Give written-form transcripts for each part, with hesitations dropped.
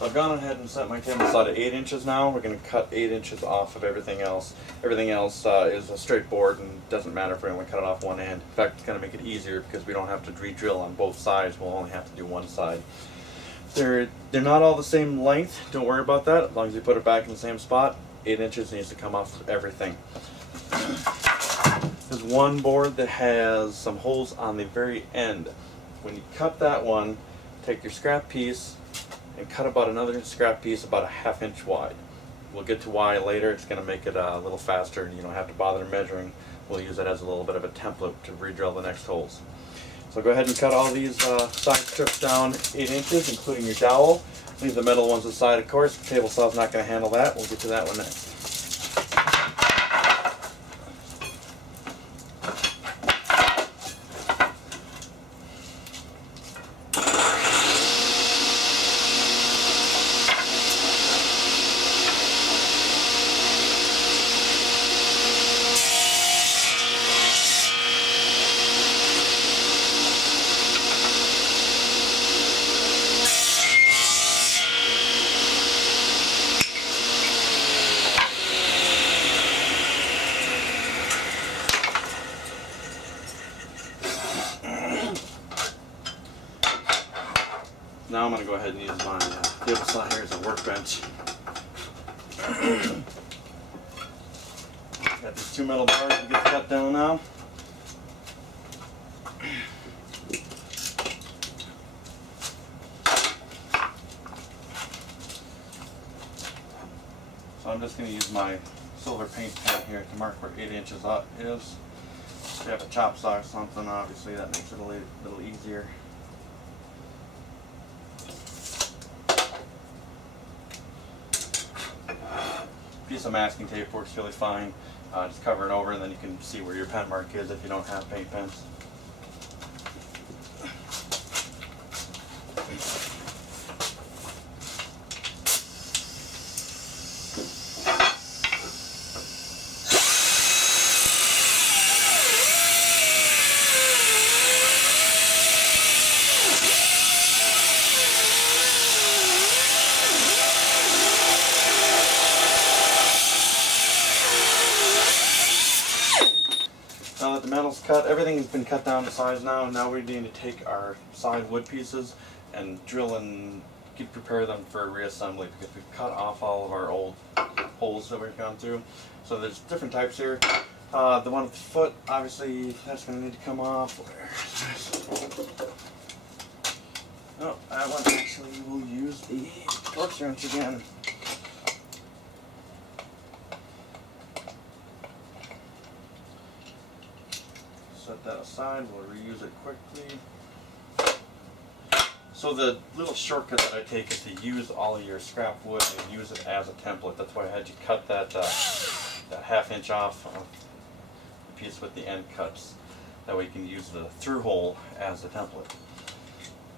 So I've gone ahead and set my table saw to 8 inches now. We're going to cut 8 inches off of everything else. Everything else is a straight board, and it doesn't matter if we only cut it off one end. In fact, it's going to make it easier because we don't have to re-drill on both sides. We'll only have to do one side. They're not all the same length. Don't worry about that. As long as you put it back in the same spot, 8 inches needs to come off everything. There's one board that has some holes on the very end. When you cut that one, take your scrap piece and cut about another scrap piece about a ½ inch wide. We'll get to why later. It's going to make it a little faster and you don't have to bother measuring. We'll use it as a little bit of a template to re-drill the next holes. So go ahead and cut all these side strips down 8 inches, including your dowel. Leave the metal ones aside, of course. The table saw's not going to handle that. We'll get to that one next. Now I'm going to go ahead and use my table saw here as a workbench. Got these 2 metal bars to get cut down now. So I'm just going to use my silver paint pen here to mark where 8 inches up is. If you have a chop saw or something, obviously that makes it a little easier. Piece of masking tape works really fine. Just cover it over and then you can see where your pen mark is if you don't have paint pens. Now that the metal's cut, everything has been cut down to size now, and now we need to take our side wood pieces and drill and prepare them for reassembly because we've cut off all of our old holes that we've gone through. So there's different types here. The one at the foot, obviously, that's going to need to come off. Oh, that one actually will use the torch wrench again. Set that aside, we'll reuse it quickly. So the little shortcut that I take is to use all of your scrap wood and use it as a template. That's why I had you cut that, that ½ inch off the piece with the end cuts. That way you can use the through hole as a template.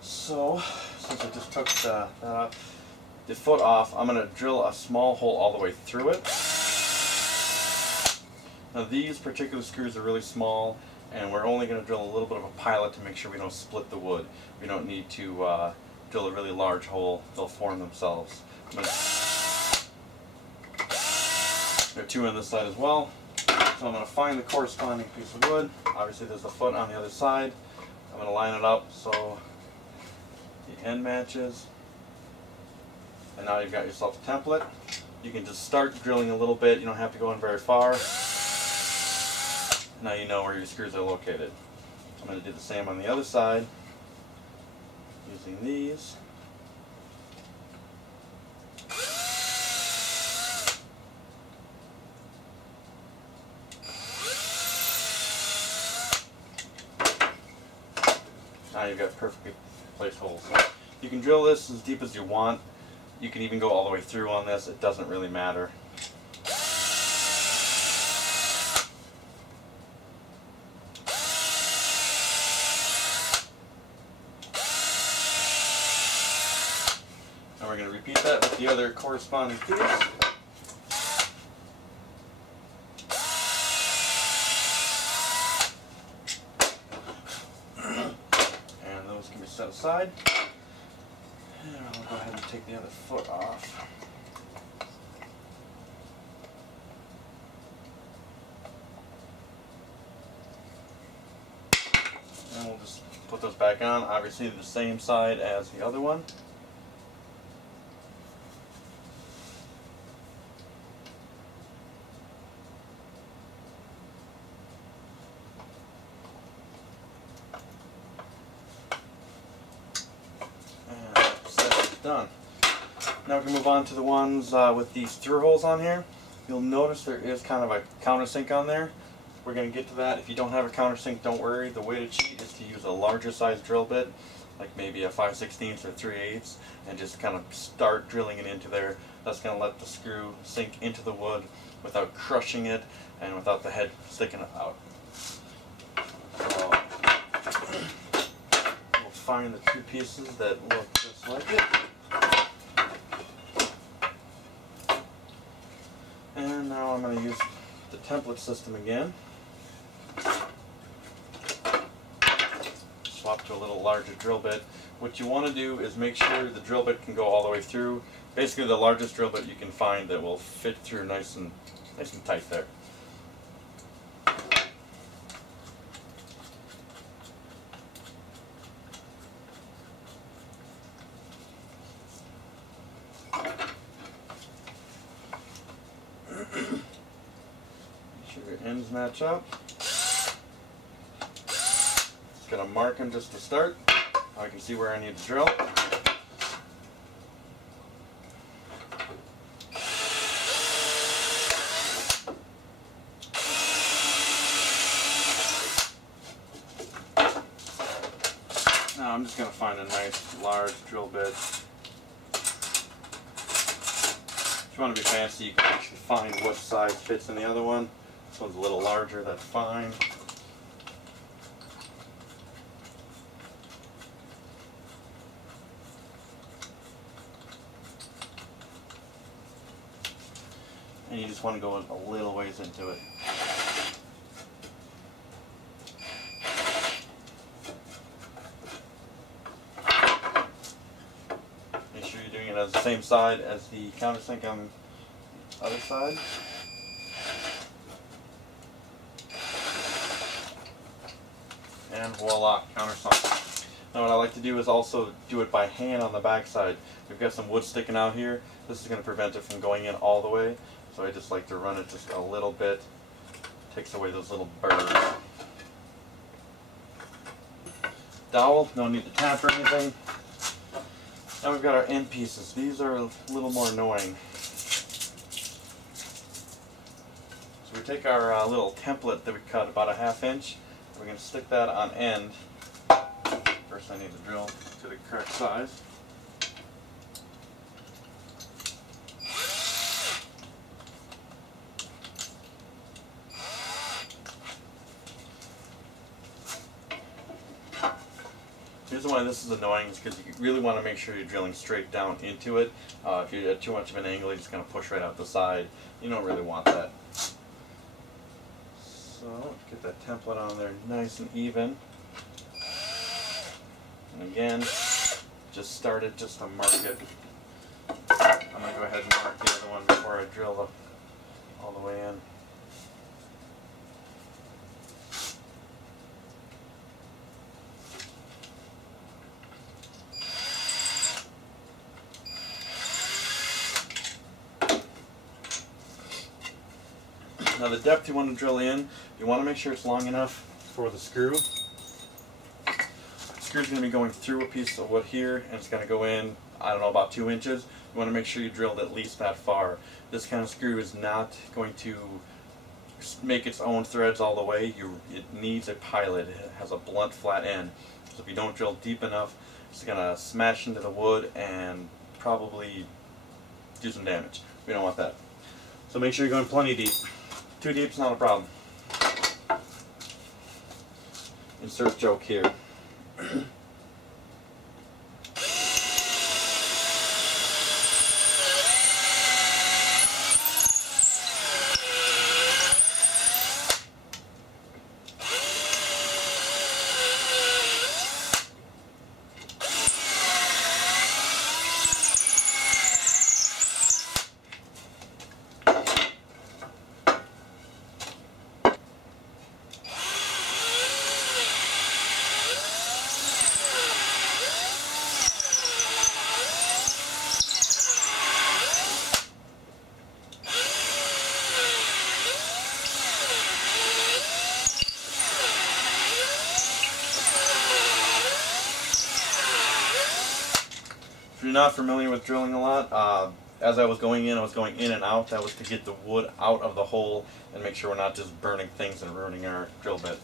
So, since I just took the foot off, I'm going to drill a small hole all the way through it. Now these particular screws are really small, and we're only going to drill a little bit of a pilot to make sure we don't split the wood. We don't need to drill a really large hole. They'll form themselves. There are 2 on this side as well. So I'm going to find the corresponding piece of wood. Obviously there's a foot on the other side. I'm going to line it up so the end matches. And now you've got yourself a template. You can just start drilling a little bit. You don't have to go in very far. Now you know where your screws are located. I'm going to do the same on the other side using these. Now you've got perfectly placed holes. You can drill this as deep as you want. You can even go all the way through on this. It doesn't really matter. And we're going to repeat that with the other corresponding piece. And those can be set aside. And I'll go ahead and take the other foot off. And we'll just put those back on, obviously the same side as the other one. And that's done. Now we can move on to the ones with these through holes on here. You'll notice there is kind of a countersink on there. We're going to get to that. If you don't have a countersink, don't worry. The way to cheat is to use a larger size drill bit, like maybe a 5/16 or 3/8, and just kind of start drilling it into there. That's going to let the screw sink into the wood without crushing it and without the head sticking out. So we'll find the two pieces that look just like it. And now I'm going to use the template system again. Swap to a little larger drill bit. What you want to do is make sure the drill bit can go all the way through. Basically the largest drill bit you can find that will fit through nice and tight there. Make sure your ends match up. Just gonna mark them just to start. I can see where I need to drill. Now I'm just gonna find a nice large drill bit. If you want to be fancy, you can actually find what size fits in the other one. This one's a little larger, that's fine. And you just want to go a little ways into it. Make sure you're doing it on the same side as the countersink on the other side. And voila, countersunk. Now what I like to do is also do it by hand on the back side. We've got some wood sticking out here. This is going to prevent it from going in all the way. So I just like to run it just a little bit. Takes away those little burrs. Dowel, no need to tap or anything. Now we've got our end pieces. These are a little more annoying. So we take our little template that we cut about a 1/2 inch. We're going to stick that on end. First I need to drill to the correct size. The reason why this is annoying is because you really want to make sure you're drilling straight down into it. If you're at too much of an angle, you're just going to push right out the side. You don't really want that. So get that template on there nice and even. And again, just start it just to mark it. I'm going to go ahead and mark the other one before I drill all the way in. Now the depth you want to drill in, you want to make sure it's long enough for the screw. The screw's going to be going through a piece of wood here, and it's going to go in, I don't know, about 2 inches. You want to make sure you drilled at least that far. This kind of screw is not going to make its own threads all the way. It needs a pilot. It has a blunt, flat end. So if you don't drill deep enough, it's going to smash into the wood and probably do some damage. We don't want that. So make sure you're going plenty deep. Too deep's not a problem. Insert joke here. If you're not familiar with drilling a lot, as I was going in and out. That was to get the wood out of the hole and make sure we're not just burning things and ruining our drill bit.